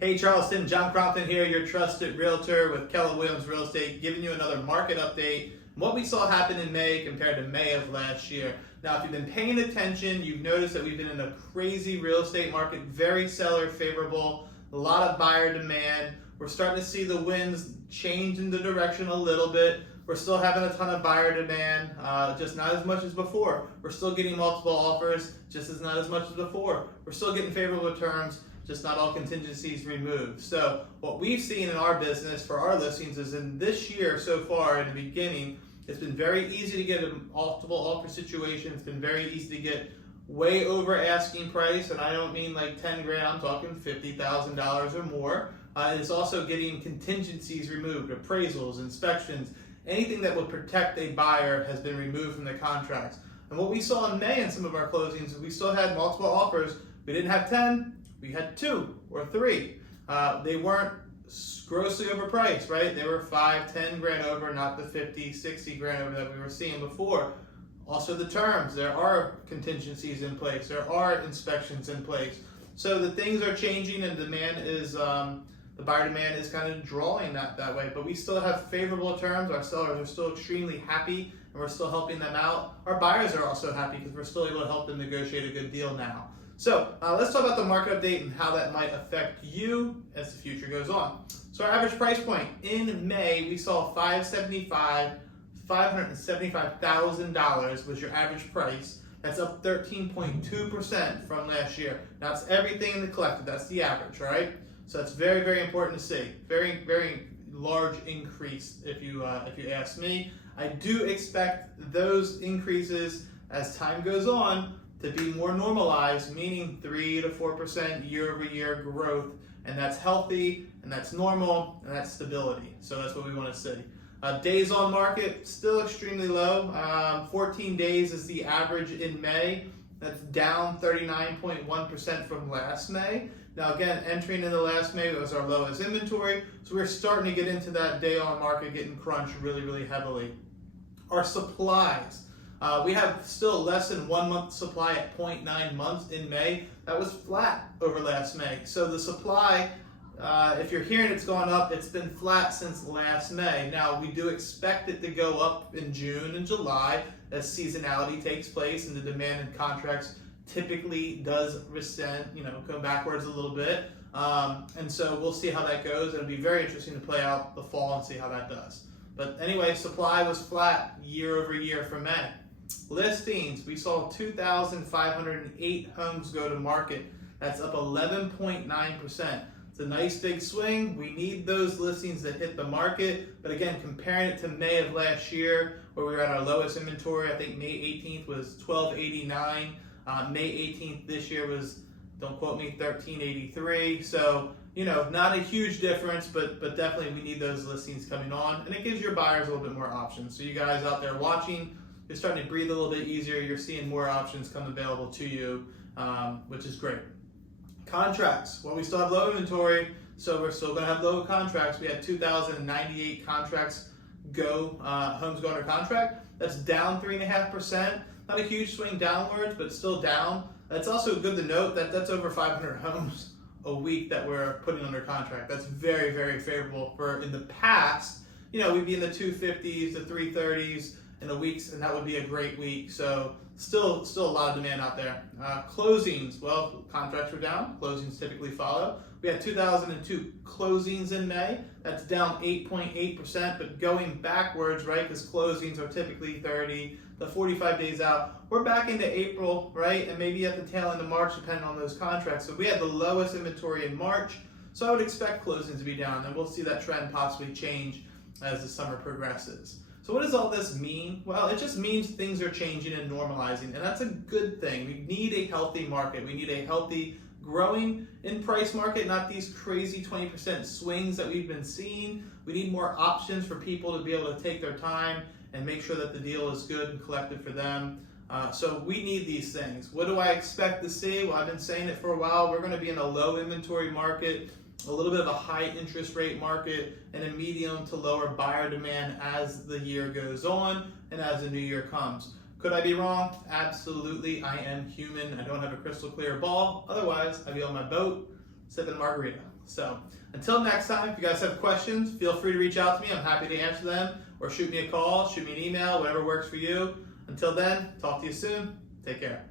Hey Charleston, John Crompton here, your trusted realtor with Keller Williams Real Estate, giving you another market update. What we saw happen in May compared to May of last year. Now, if you've been paying attention, you've noticed that we've been in a crazy real estate market, very seller favorable, a lot of buyer demand. We're starting to see the winds change in the direction a little bit. We're still having a ton of buyer demand, just not as much as before. We're still getting multiple offers, just as not as much as before. We're still getting favorable terms, just not all contingencies removed. So what we've seen in our business for our listings is in this year so far, in the beginning, it's been very easy to get a multiple offer situation. It's been very easy to get way over asking price, and I don't mean like 10 grand, I'm talking $50,000 or more. It's also getting contingencies removed, appraisals, inspections, anything that would protect a buyer has been removed from the contracts. And what we saw in May in some of our closings is we still had multiple offers. We didn't have 10, we had 2 or 3. They weren't grossly overpriced, right? They were 5, 10 grand over, not the 50, 60 grand over that we were seeing before. Also the terms, there are contingencies in place, there are inspections in place. So the things are changing and demand is, the buyer demand is kind of drawing that way, but we still have favorable terms. Our sellers are still extremely happy and we're still helping them out. Our buyers are also happy because we're still able to help them negotiate a good deal now. So let's talk about the market update and how that might affect you as the future goes on. So our average price point in May, we saw $575,000 was your average price. That's up 13.2% from last year. Now it's everything in the collective, that's the average, right? So that's very, very important to see. Very, very large increase if you ask me. I do expect those increases as time goes on to be more normalized, meaning 3 to 4% year-over-year growth, and that's healthy, and that's normal, and that's stability. So that's what we want to see. Days on market, still extremely low. 14 days is the average in May. That's down 39.1% from last May. Now again, entering into last May was our lowest inventory, so we're starting to get into that day on market getting crunched really, really heavily. Our supplies. We have still less than 1 month supply at 0.9 months in May. That was flat over last May. So the supply, if you're hearing it's gone up, it's been flat since last May. Now we do expect it to go up in June and July as seasonality takes place and the demand in contracts typically does rescind, go backwards a little bit. And so we'll see how that goes. It'll be very interesting to play out the fall and see how that does. But anyway, supply was flat year over year for May. Listings, we saw 2,508 homes go to market. That's up 11.9%. It's a nice big swing. We need those listings that hit the market. But again, comparing it to May of last year, where we were at our lowest inventory, I think May 18th was 1,289. May 18th this year was, don't quote me, 1,383. So, not a huge difference, but definitely we need those listings coming on. And it gives your buyers a little bit more options. So you guys out there watching, you're starting to breathe a little bit easier. You're seeing more options come available to you, which is great. Contracts. Well, we still have low inventory, so we're still going to have low contracts. We had 2,098 contracts homes go under contract. That's down 3.5%. Not a huge swing downwards, but still down. It's also good to note that that's over 500 homes a week that we're putting under contract. That's very, very favorable. For in the past, we'd be in the 250s, the 330s in the weeks, and that would be a great week. So still a lot of demand out there. Closings, well, contracts were down. Closings typically follow. We had 2,002 closings in May. That's down 8.8%, but going backwards, right, because closings are typically 30 to 45 days out. We're back into April, right, and maybe at the tail end of March, depending on those contracts. So we had the lowest inventory in March, so I would expect closings to be down, and we'll see that trend possibly change as the summer progresses. So what does all this mean? Well, it just means things are changing and normalizing, and that's a good thing. We need a healthy market. We need a healthy, growing in price market, not these crazy 20% swings that we've been seeing. We need more options for people to be able to take their time and make sure that the deal is good and collected for them. So we need these things. What do I expect to see? Well, I've been saying it for a while. We're going to be in a low inventory market, a little bit of a high interest rate market, and a medium to lower buyer demand as the year goes on and as the new year comes. Could I be wrong? Absolutely. I am human. I don't have a crystal clear ball. Otherwise, I'd be on my boat sipping a margarita. So until next time, if you guys have questions, feel free to reach out to me. I'm happy to answer them, or shoot me a call, shoot me an email, whatever works for you. Until then, talk to you soon. Take care.